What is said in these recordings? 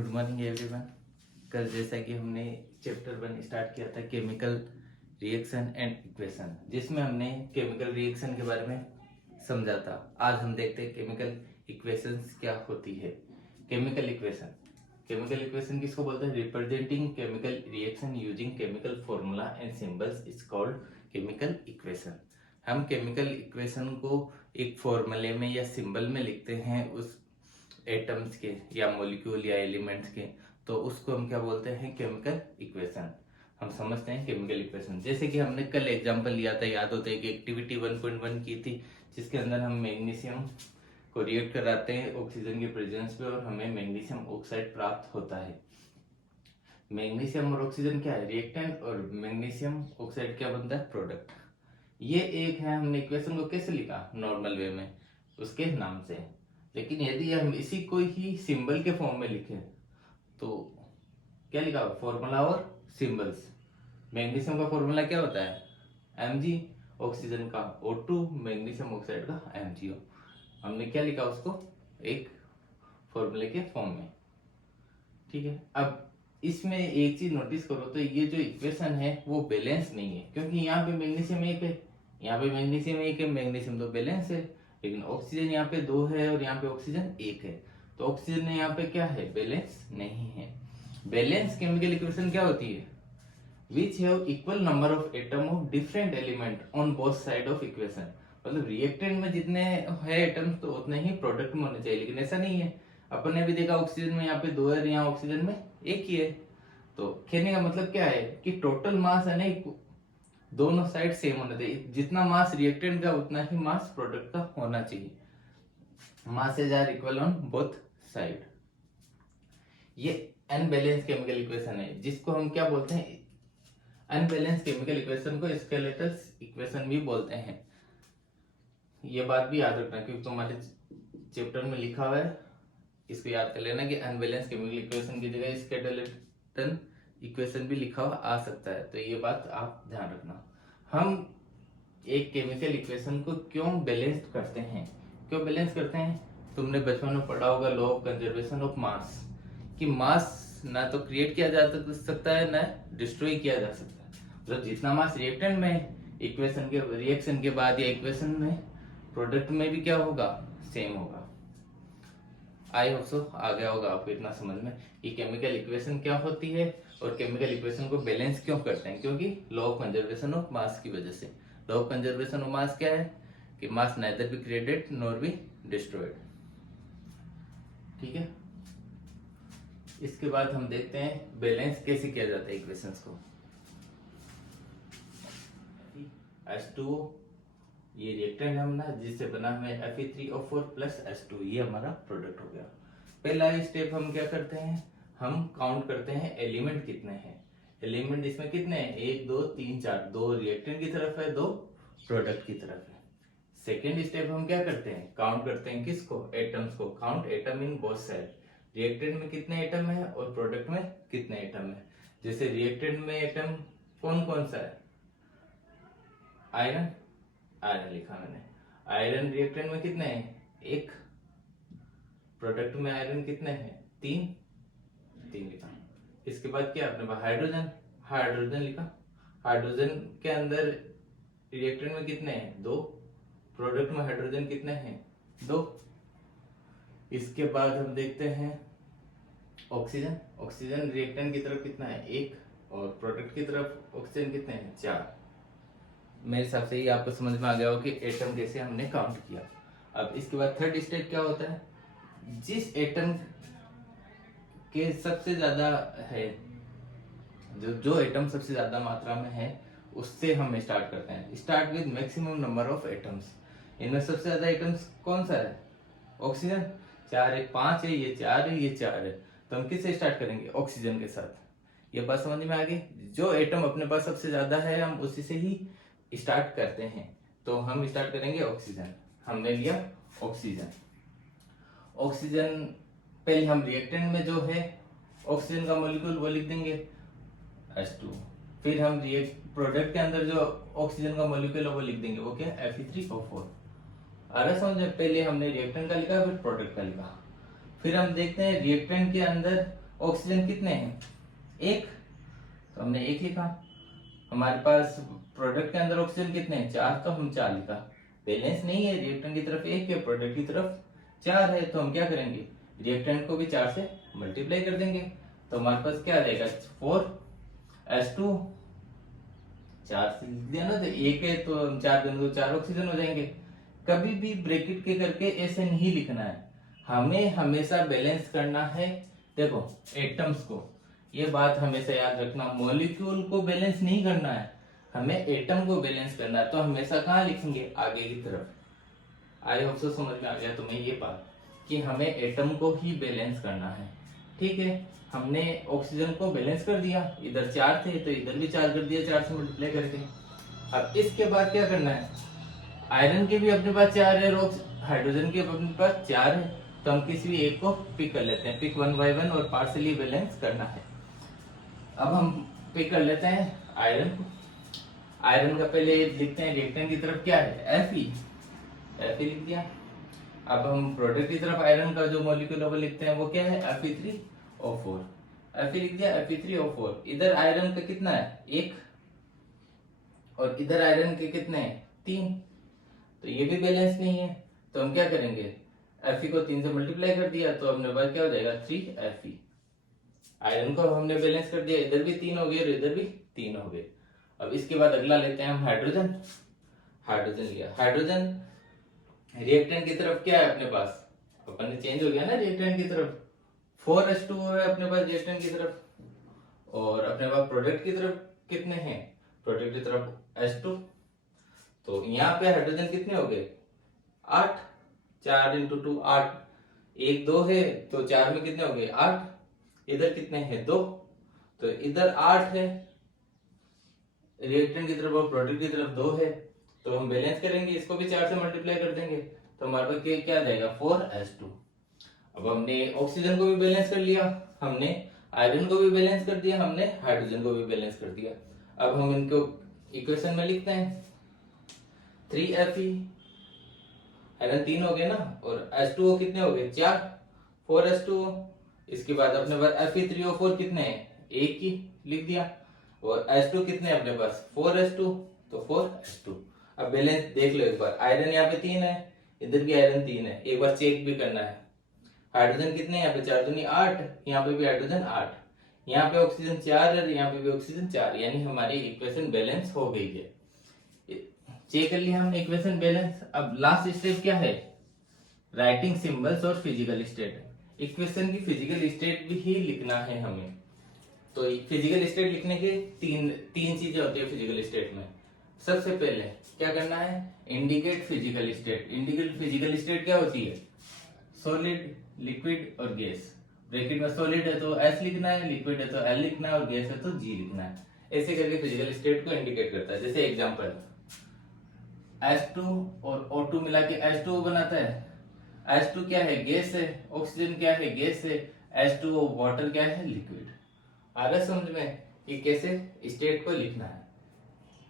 Good morning everyone. कल जैसा कि हमने चैप्टर 1 स्टार्ट किया था केमिकल रिएक्शन एंड इक्वेशन, जिसमें हमने केमिकल रिएक्शन के बारे में समझा था। आज हम देखते हैं केमिकल इक्वेशंस क्या होती है। केमिकल इक्वेशन किसको बोलते हैं? Representing chemical reaction using chemical formula and symbols is called chemical equation. हम केमिकल इक्वेशन को एक फॉर्मूले में या सिंबल में लिखते हैं उस एटम्स के या मॉलिक्यूल या एलिमेंट्स के, तो उसको हम क्या बोलते हैं? Chemical equation. हम समझते हैं केमिकल इक्वेशन। जैसे कि हमने कल एग्जांपल लिया था, याद होता है कि एक्टिविटी 1.1 की थी, जिसके अंदर हम मैग्नीशियम को रिएक्ट कराते हैं ऑक्सीजन के प्रेजेंस पे और हमें मैग्नीशियम ऑक्साइड प्राप्त होता है। मैग्नीशियम और ऑक्सीजन क्या है? रिएक्टेंट, और मैग्नीशियम ऑक्साइड क्या बनता है? प्रोडक्ट। ये एक है। हमने इक्वेशन को कैसे लिखा? नॉर्मल वे में, उसके नाम से। लेकिन यदि हम इसी को ही सिंबल के फॉर्म में लिखें तो क्या लिखा? फॉर्मूला और सिंबल्स। मैग्नीशियम का फॉर्मूला क्या होता है? Mg, ऑक्सीजन का O2, मैग्नीशियम ऑक्साइड का MgO। हमने क्या लिखा उसको? एक फॉर्मूले के फॉर्म में। ठीक है। अब इसमें एक चीज नोटिस करो, तो ये जो इक्वेशन है वो बैलेंस नहीं है, क्योंकि यहाँ पे मैग्नीशियम एक है, यहाँ पे मैग्नीशियम एक है, मैग्नीशियम तो बैलेंस है, लेकिन ऑक्सीजन यहाँ पे 2 है और यहाँ पे ऑक्सीजन 1 है, तो ऑक्सीजन यहाँ पे क्या है? बैलेंस नहीं है। बैलेंस केमिकल इक्वेशन क्या होती है? Which have equal number of atom of different element on both side of equation. मतलब रिएक्टेंट में जितने है एटम्स तो उतने ही प्रोडक्ट में होने चाहिए, लेकिन ऐसा नहीं है। अपन ने भी देखा ऑक्सीजन में यहाँ पे 2 है, यहाँ ऑक्सीजन में 1 ही है। तो कहने का मतलब क्या है कि टोटल मास है ना, दोनों साइड सेम होना चाहिए। जितना मास रिएक्टेंट का उतना ही मास प्रोडक्ट का होना चाहिए। Masses are equal on both side. ये अनबैलेंस केमिकल इक्वेशन है, जिसको हम क्या बोलते हैं? अनबैलेंस केमिकल इक्वेशन को स्केलेटल इक्वेशन भी बोलते हैं। ये बात भी याद रखना, क्योंकि तुम्हारे चैप्टर में लिखा हुआ है, इसको याद कर लेना कि अनबैलेंस केमिकल इक्वेशन की जगह स्केलेटल इक्वेशन भी लिखा हुआ आ सकता है, तो ये बात आप ध्यान रखना। हम एक केमिकल इक्वेशन को क्यों बैलेंस्ड करते हैं? क्यों बैलेंस करते हैं? तुमने बचपन में पढ़ा होगा law of conservation of mass, कि मास ना तो क्रिएट किया जा सकता है ना डिस्ट्रॉय किया जा सकता है। मतलब जितना मास रिएक्टेंट में इक्वेशन के रिएक्शन के बाद या इक्वेशन में प्रोडक्ट में भी क्या होगा? सेम होगा। आई होप सो आ गया होगा आपको इतना समझ में कि केमिकल इक्वेशन क्या होती है और केमिकल इक्वेशन को बैलेंस क्यों करते हैं। क्योंकि law of conservation of mass की वजह से। Law of conservation of mass क्या है? कि mass neither be created nor be destroyed. ठीक है। इसके बाद हम देखते हैं बैलेंस कैसे किया जाता है इक्वेशंस को। H2O ये रिएक्टेंट है ना, जिससे बना हमें Fe3O4 प्लस H2, ये हमारा प्रोडक्ट हो गया। पहला स्टेप हम क्या करते हैं? हम काउंट करते हैं एलिमेंट कितने हैं। एलिमेंट इसमें कितने हैं? 1 2 3 4। 2 रिएक्टेंट की तरफ है, 2 प्रोडक्ट की तरफ है। सेकेंड स्टेप हम क्या करते हैं? काउंट करते हैं किसको? एटम्स को। Count atom in both side. Reactant में कितने एटम है और प्रोडक्ट में कितने एटम है। जैसे रिएक्टेंट में एटम कौन कौन सा है? आयरन, आयरन लिखा मैंने। आयरन रिएक्टेंट में कितने हैं? 1। प्रोडक्ट में आयरन कितने हैं? 3 लिखा। इसके बाद क्या अपने पास? हाइड्रोजन, हाइड्रोजन लिखा। हाइड्रोजन के अंदर रिएक्टेंट में कितने हैं? 2। प्रोडक्ट में हाइड्रोजन कितने हैं? 2। इसके बाद हम देखते हैं ऑक्सीजन। ऑक्सीजन रिएक्टेंट की तरफ कितना है? 1, और प्रोडक्ट की तरफ ऑक्सीजन कितने हैं? 4। मेरे हिसाब से ये आपको समझ में आ गया हो कि एटम कैसे हमने काउंट किया। अब इसके बाद थर्ड स्टेप क्या होता है? जिस एटम के सबसे ज्यादा है, जो एटम सबसे ज्यादा मात्रा में है, उससे हम स्टार्ट करते हैं। Start with maximum number of atoms. इनमें सबसे ज्यादा एटम्स कौन सा है? ऑक्सीजन। 4 है, 5 है, ये 4 है, ये 4 है। तो हम किससे स्टार्ट करेंगे? ऑक्सीजन के साथ। ये बात समझ में आ गई? जो एटम अपने पास सबसे ज्यादा है हम उसी से ही स्टार्ट करते हैं। तो हम स्टार्ट करेंगे ऑक्सीजन। हमने लिया ऑक्सीजन। ऑक्सीजन पहले हम रिएक्टेंट में जो है ऑक्सीजन का मॉलिक्यूल वो लिख देंगे H2। फिर हम प्रोडक्ट के अंदर जो ऑक्सीजन का मॉलिक्यूल है वो लिख देंगे, वो क्या? Fe3O4। अरे समझे, पहले हमने रिएक्टेंट का लिखा, फिर प्रोडक्ट का लिखा। फिर हम देखते हैं रिएक्टेंट के अंदर ऑक्सीजन कितने हैं, एक, तो हमने एक लिखा। हमारे पास प्रोडक्ट के अंदर ऑक्सीजन कितने हैं, 4, तो हम 4 लिखा। बैलेंस नहीं है, रिएक्टेंट की तरफ 1 है, प्रोडक्ट की तरफ 4 है, तो हम क्या करेंगे, रिएक्टेंट को भी 4 से मल्टीप्लाई कर देंगे। तो हमारे पास क्या आ जाएगा, 4H2, 4 से लिख दिया ना, तो 1 है तो 4 दूनी तो 4 ऑक्सीजन हो जाएंगे। कभी भी ब्रैकेट के करके ऐसे नहीं लिखना है, हमें हमेशा बैलेंस करना है। देखो एटम्स को, ये बात हमेशा याद रखना, मॉलिक्यूल को बैलेंस नहीं करना है, हमें एटम को बैलेंस करना है। तो हमेशा कहाँ लिखेंगे, आगे की तरफ। आई होप सो समझ में आ गया तुम्हें ये बात कि हमें एटम को ही बैलेंस करना है। ठीक है, हमने ऑक्सीजन को बैलेंस कर दिया, इधर 4 थे तो इधर भी 4 कर दिया, 4 से मल्टीप्लाई करके। अब इसके बाद क्या करना है, आयरन के भी अपने पास 4 है और हाइड्रोजन के अपने पास 4 है, तो हम किसी भी एक को पिक कर लेते हैं, पिक 1 by 1 और पार्शियली बैलेंस करना है। अब हम पिक कर लेते हैं आयरन को। आयरन का पहले लिखते हैं रिएक्टेंट की तरफ क्या है, Fe लिख दिया। अब हम प्रोडक्ट की तरफ आयरन का जो मॉलिक्यूल वो लिखते हैं वो क्या है, Fe3O4। Fe लिख दिया, Fe3O4। इधर आयरन का कितना है, 1, और इधर आयरन के कितने हैं, 3, तो ये भी बैलेंस नहीं है। तो हम क्या करेंगे, Fe को 3 से मल्टीप्लाई कर दिया तो अपने पास क्या हो जाएगा, 3Fe। आयरन को हमने बैलेंस कर दिया, इधर भी 3 हो गए और इधर भी 3 हो गए। अब इसके बाद अगला लेते हैं हम हाइड्रोजन। हाइड्रोजन लिया, हाइड्रोजन रिएक्टेंट की तरफ क्या है अपने पास, अपन ने चेंज हो गया ना रिएक्टेंट की तरफ, 4H2 है अपने पास रिएक्टेंट की तरफ, और अपने पास प्रोडक्ट की तरफ कितने हैं, प्रोडक्ट की तरफ H2। तो यहाँ पे हाइड्रोजन कितने हो गए, 8, 4 × 2 8, 1 2 है तो 4 में कितने हो गए, 8, इधर कितने हैं, 2, तो इधर 8 है रिएक्टेंट की तरफ और प्रोडक्ट की तरफ 2 है, तो हम बैलेंस करेंगे, इसको भी 4 से मल्टीप्लाई कर देंगे, तो हमारे पास क्या आ जाएगा, 4H2। अब हमने ऑक्सीजन को भी बैलेंस कर लिया, हमने आयरन को भी बैलेंस कर दिया, हमने हाइड्रोजन को भी बैलेंस कर दिया। अब हम इनको इक्वेशन में लिखते हैं, 3Fe, आयरन 3 हो गए ना, और H2O कितने हो गए, 4, 4H2O। इसके बाद अपने पास Fe3O4 कितने हैं, 1 ही लिख दिया, और H2 कितने अपने पास, 4H2, तो 4H2। अब बैलेंस देख लो एक बार, आयरन यहाँ पे 3 है, इधर भी आयरन 3 है, एक बार चेक भी करना है। हाइड्रोजन कितने यहाँ पे, 4 दूनी 8, यहाँ पे भी हाइड्रोजन 8, यहाँ पे ऑक्सीजन 4 है, यहाँ पे भी ऑक्सीजन 4, यानी हमारी इक्वेशन बैलेंस हो गई है। चेक कर लिया हमने इक्वेशन बैलेंस। अब लास्ट स्टेप क्या है, राइटिंग सिंबल्स और फिजिकल स्टेट। इक्वेशन की फिजिकल स्टेट भी ही लिखना है हमें। तो फिजिकल स्टेट लिखने के तीन चीजें होती है फिजिकल स्टेट में। सबसे पहले क्या करना है, indicate physical state. Indicate physical state क्या होती है, सॉलिड, लिक्विड और गैस। ब्रैकेट में सॉलिड है तो S लिखना है, लिक्विड है तो L लिखना है और गैस है तो G लिखना है। ऐसे करके फिजिकल स्टेट को इंडिकेट करता है। जैसे एग्जांपल, H2 और O2 मिला के H2O बनाता है। H2 क्या है, गैस है, ऑक्सीजन क्या है, गैस है, H2O वाटर क्या है, लिक्विड। आ रहा समझ में कि कैसे स्टेट को लिखना है।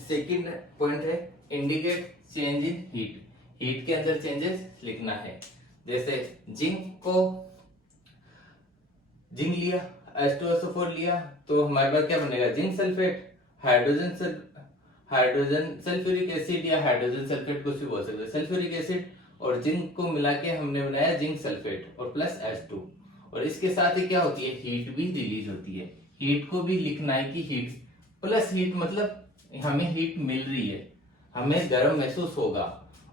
सेकंड पॉइंट है indicate change in heat. Heat के अंदर चेंजेस लिखना है। जैसे जिंक लिया, H2SO4 लिया, तो हमारे पास क्या बनेगा, zinc sulphate. Hydrogen sulphuric acid या हाइड्रोजन सल्फेट कुछ भी बोल सकते हैं। सल्फ्यूरिक एसिड और जिंक को मिला के हमने बनाया जिंक सल्फेट और प्लस H2। और इसके साथ ही क्या होती है, हीट भी रिलीज होती है। हीट को भी लिखना है कि हीट प्लस हीट मतलब हमें हीट मिल रही है, हमें गर्म महसूस होगा,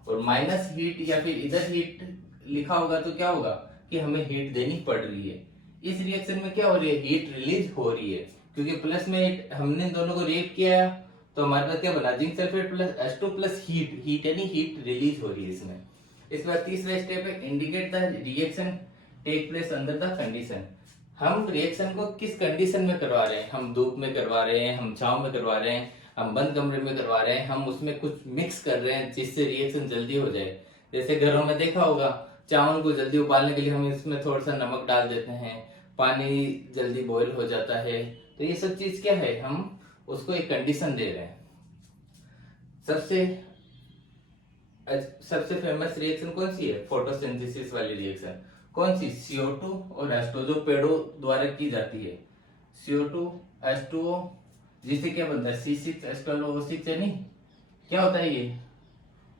और माइनस हीट या फिर इधर हीट लिखा होगा तो क्या होगा कि हमें हीट देनी पड़ रही है। इस रिएक्शन में क्या हो रही है, हीट रिलीज हो रही है, क्योंकि प्लस में हमने दोनों को रिएक्ट किया तो हमारे पास क्या बना, zinc sulphate plus H2 plus heat यानी हीट रिलीज हो रही है इसमें। इसके बाद तीसरा स्टेप है indicate the reaction take place under the condition. हम रिएक्शन को किस कंडीशन में करवा रहे हैं, हम धूप में करवा रहे हैं, हम छांव में करवा रहे हैं, हम बंद कमरे में करवा रहे हैं, हम उसमें कुछ मिक्स कर रहे हैं जिससे रिएक्शन जल्दी हो जाए। जैसे घरों में देखा होगा, चावल को जल्दी उबालने के लिए हम इसमें थोड़ा सा नमक डाल देते हैं, पानी जल्दी बॉईल हो जाता है। तो ये सब चीज क्या है, हम उसको एक कंडीशन दे रहे हैं। सबसे फेमस रिएक्शन कौन सी है, फोटोसिंथेसिस वाली रिएक्शन। कौन सी? CO2 और H2O, जो पेड़ों द्वारा की जाती है। CO2 H2O, जिससे क्या बनता है? C6H12O6 है नहीं? क्या होता है ये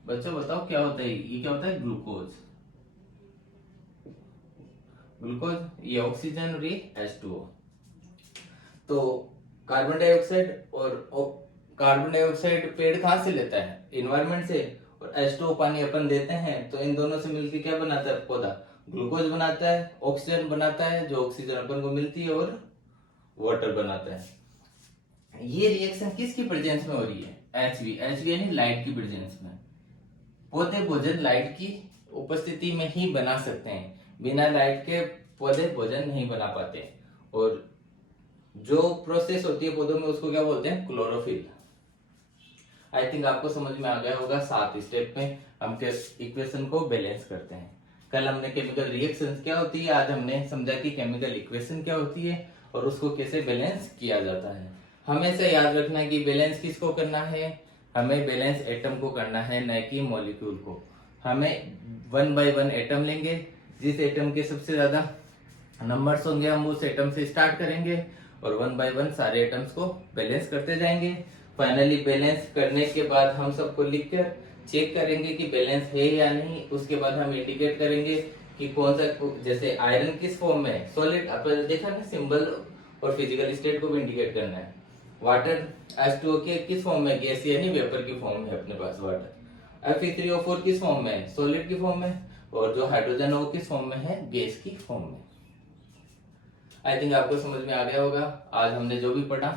बच्चों, बताओ क्या होता है? ये क्या होता है? ग्लूकोज। ग्लूकोज ये ऑक्सीजन और ये H2O। तो कार्बन डाइऑक्साइड कार्बन डाइऑक्साइड पेड़ कहाँ से लेता है? इन्वायरमेंट से। और H2O पानी अपन देते हैं, तो इन दोनों से मिलकर क्या बनाता है पौधा? ग्लूकोज बनाता है, ऑक्सीजन बनाता है, जो ऑक्सीजन अपन को मिलती है, और वाटर बनाता है। ये रिएक्शन किसकी प्रेजेंस में हो रही है? HV यानी लाइट की प्रेजेंस में। पौधे भोजन लाइट की उपस्थिति में ही बना सकते हैं, बिना लाइट के पौधे भोजन नहीं बना पाते। और जो प्रोसेस होती है पौधों में, उसको क्या बोलते हैं? क्लोरोफिल। आई थिंक आपको समझ में आ गया होगा। 7 स्टेप में हम इक्वेशन को बैलेंस करते हैं। कल हमने केमिकल रिएक्शंस क्या होती है, आज हमने समझा कि केमिकल इक्वेशन क्या होती है और उसको कैसे बैलेंस किया जाता है। हमेशा याद रखना कि बैलेंस किसको करना है? हमें बैलेंस एटम को करना है, न कि मॉलिक्यूल को। हमें 1 बाय 1 एटम लेंगे, जिस एटम के सबसे ज्यादा नंबर्स होंगे हम उस एटम से स्टार्ट करेंगे, और 1 बाय 1 सारे एटम्स को बैलेंस करते जाएंगे। फाइनली बैलेंस करने के बाद हम सबको लिखकर चेक करेंगे कि बैलेंस है या नहीं। उसके बाद हम इंडिकेट करेंगे कि कौन सा, जैसे आयरन किस फॉर्म में है? सॉलिड। आपने देखा ना, सिंबल और फिजिकल स्टेट को भी इंडिकेट करना है। वाटर H2O के किस फॉर्म में? गैस यानी वेपर की फॉर्म में अपने पास वाटर। Fe3O4 किस फॉर्म में? सॉलिड की फॉर्म में। और जो हाइड्रोजन है वो किस फॉर्म में है? गैस की फॉर्म में। आई थिंक आपको समझ में आ गया होगा आज हमने जो भी पढ़ा।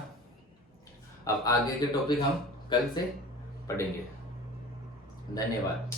अब आगे के टॉपिक हम कल से पढ़ेंगे। धन्यवाद।